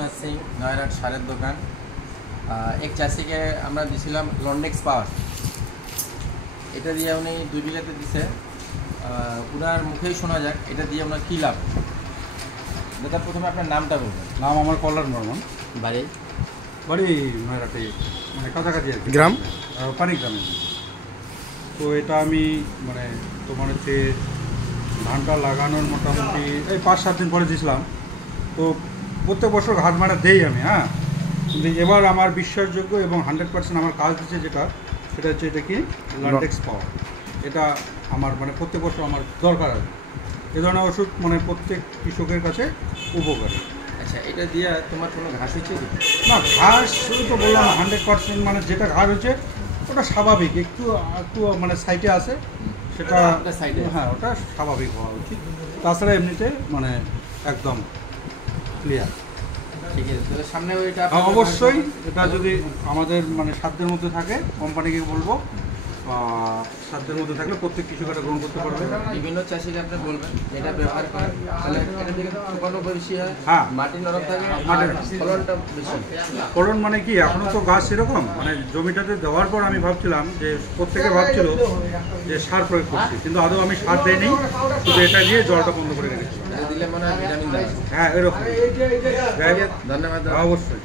রঘুনাথ সিং নয়রাট সারের দোকান। এক চাষিকে আমরা দিয়েছিলাম লন্ডেক্স পাওয়ার, এটা দিয়ে উনি 2 বিঘাতে দিছে। ওনার মুখেই শোনা যাক এটা দিয়ে ওনার কী লাভ। দাদা প্রথমে আপনার নামটা বলবেন। নাম আমার কল্যাণ বর্মন, বাড়ি বাড়ি নয়রাটে, মানে কাছাকাছি আর কি, গ্রাম পানিগ্রামে। তো এটা আমি মানে তোমার হচ্ছে ধানটা লাগানোর মোটামুটি এই 5-7 দিন পরে দিয়েছিলাম। তো প্রত্যেক বছর ঘাস মারা দেই আমি, হ্যাঁ, কিন্তু এবার আমার বিশ্বাসযোগ্য এবং 100% আমার কাজ দিচ্ছে যেটা, সেটা হচ্ছে এটা কি লন্ডেক্স পাওয়ার। এটা আমার মানে প্রত্যেক বছর আমার দরকার আছে। এ ধরনের ওষুধ মানে প্রত্যেক কৃষকের কাছে উপকারী। আচ্ছা, এটা দিয়ে তোমার কোনো ঘাস হচ্ছে কি? না, ঘাস তো বললাম 100%, মানে যেটা ঘাস হচ্ছে ওটা স্বাভাবিক, একটু একটু মানে সাইডে আছে সেটা, হ্যাঁ ওটা স্বাভাবিক হওয়া উচিত। তাছাড়া এমনিতে মানে একদম ক্লিয়ার। ঠিক আছে, তো সামনে ওইটা অবশ্যই এটা যদি আমাদের মানে সাধ্যের মধ্যে থাকে, কোম্পানিকে বলবো সাধ্যের মধ্যে থাকলে প্রত্যেক কৃষকরা গ্রহণ করতে পারবে। বিভিন্ন চাষিকে আপনি বলবেন এটা ব্যবহার করেন, তাহলে এটা থেকে ফলনও বেশি হয়, হ্যাঁ, মাটি নরম থাকে, মাটির ফলনটা বেশি। ফলন মানে কি, এখনও তো গাছ সেরকম, মানে জমিটাতে দেওয়ার পর আমি ভাবছিলাম যে প্রত্যেকে ভাবছিল যে সার প্রয়োগ করছি, কিন্তু আদৌ আমি সার দেইনি, শুধু এটা দিয়ে জলটা বন্ধ করে রেখেছি। এটা দিলে মনে হয় ভিটামিন দেয়। হ্যাঁ এরকম। ধন্যবাদ। অবশ্যই।